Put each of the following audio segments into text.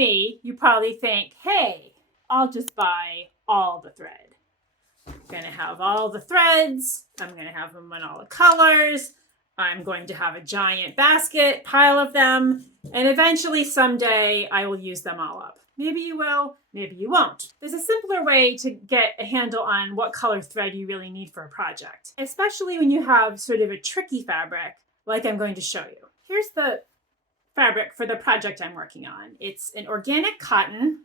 me, you probably think, hey, I'll just buy all the thread. I'm going to have all the threads. I'm going to have them in all the colors. I'm going to have a giant basket pile of them. And eventually someday I will use them all up. Maybe you will, maybe you won't. There's a simpler way to get a handle on what color thread you really need for a project, especially when you have sort of a tricky fabric like I'm going to show you. Here's the fabric for the project I'm working on. It's an organic cotton,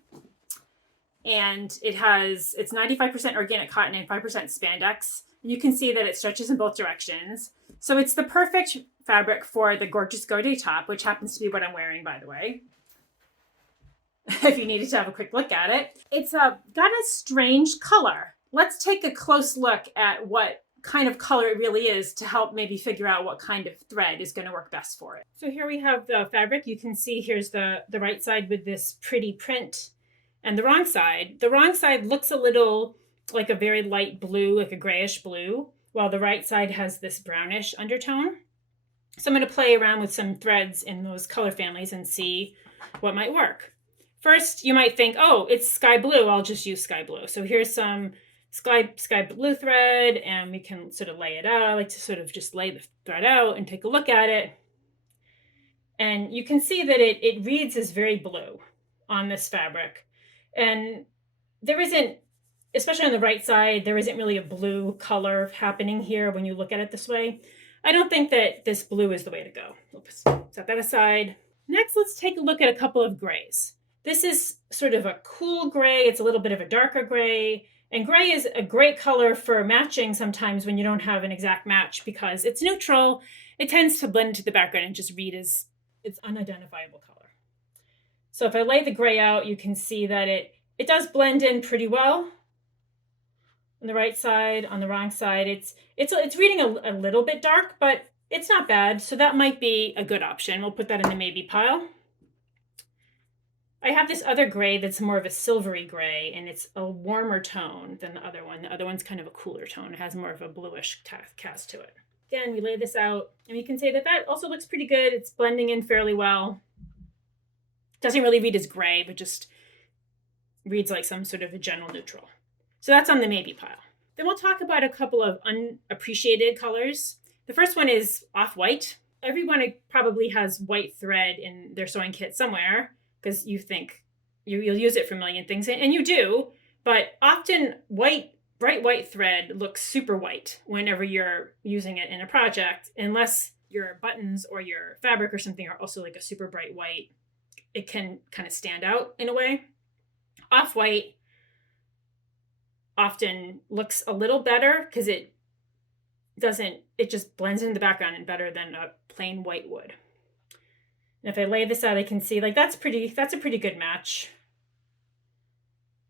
and it's 95% organic cotton and 5% spandex. You can see that it stretches in both directions. So it's the perfect fabric for the gorgeous Godet top, which happens to be what I'm wearing, by the way. If you needed to have a quick look at it. It's got a strange color. Let's take a close look at what kind of color it really is to help maybe figure out what kind of thread is going to work best for it. So here we have the fabric. You can see here's the right side with this pretty print, and the wrong side. The wrong side looks a little like a very light blue, like a grayish blue, while the right side has this brownish undertone. So I'm going to play around with some threads in those color families and see what might work. First, you might think, oh, it's sky blue. I'll just use sky blue. So here's some sky blue thread, and we can sort of lay it out. I like to sort of just lay the thread out and take a look at it. And you can see that it reads as very blue on this fabric. And there isn't, especially on the right side, there isn't really a blue color happening here when you look at it this way. I don't think that this blue is the way to go. Oops, set that aside. Next, let's take a look at a couple of grays. This is sort of a cool gray. It's a little bit of a darker gray. And gray is a great color for matching sometimes when you don't have an exact match because it's neutral. It tends to blend into the background and just read as its unidentifiable color. So if I lay the gray out, you can see that it does blend in pretty well. On the right side, on the wrong side, it's reading a little bit dark, but it's not bad. So that might be a good option. We'll put that in the maybe pile. I have this other gray that's more of a silvery gray, and it's a warmer tone than the other one. The other one's kind of a cooler tone. It has more of a bluish cast to it. Again, we lay this out, and we can say that also looks pretty good. It's blending in fairly well. Doesn't really read as gray, but just reads like some sort of a general neutral. So that's on the maybe pile. Then we'll talk about a couple of unappreciated colors. The first one is off-white. Everyone probably has white thread in their sewing kit somewhere, because you think you'll use it for a million things, and you do, but often bright white thread looks super white whenever you're using it in a project, unless your buttons or your fabric or something are also like a super bright white. It can kind of stand out in a way. Off-white often looks a little better because it just blends in the background and better than a plain white would. And if I lay this out, I can see like that's a pretty good match.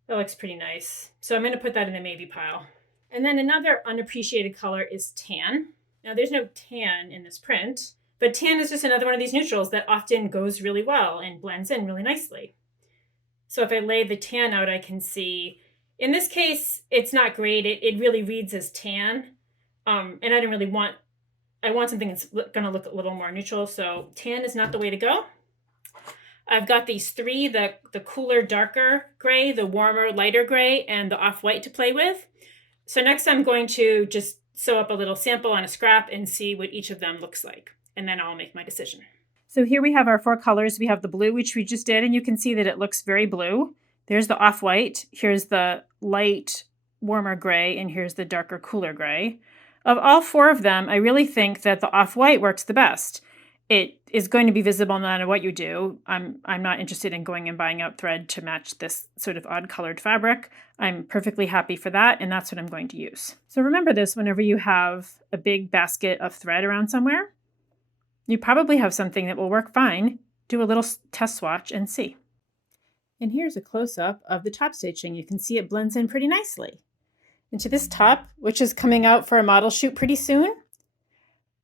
That looks pretty nice. So I'm going to put that in the maybe pile. And then another unappreciated color is tan. Now there's no tan in this print, but tan is just another one of these neutrals that often goes really well and blends in really nicely. So if I lay the tan out, I can see, in this case, it's not great. It really reads as tan. And I don't really want, I want something that's going to look a little more neutral. So tan is not the way to go. I've got these three, the cooler, darker gray, the warmer, lighter gray, and the off-white to play with. So next I'm going to just sew up a little sample on a scrap and see what each of them looks like. And then I'll make my decision. So here we have our four colors. We have the blue, which we just did, and you can see that it looks very blue. There's the off-white. Here's the light, warmer gray, and here's the darker, cooler gray. Of all four of them, I really think that the off-white works the best. It is going to be visible no matter what you do. I'm not interested in going and buying out thread to match this sort of odd colored fabric. I'm perfectly happy for that, and that's what I'm going to use. So remember this whenever you have a big basket of thread around somewhere. You probably have something that will work fine. Do a little test swatch and see. And here's a close-up of the top stitching. You can see it blends in pretty nicely into this top, which is coming out for a model shoot pretty soon.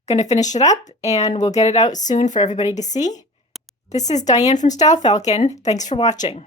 Going to finish it up, and we'll get it out soon for everybody to see. This is Diane from Style Falcon. Thanks for watching.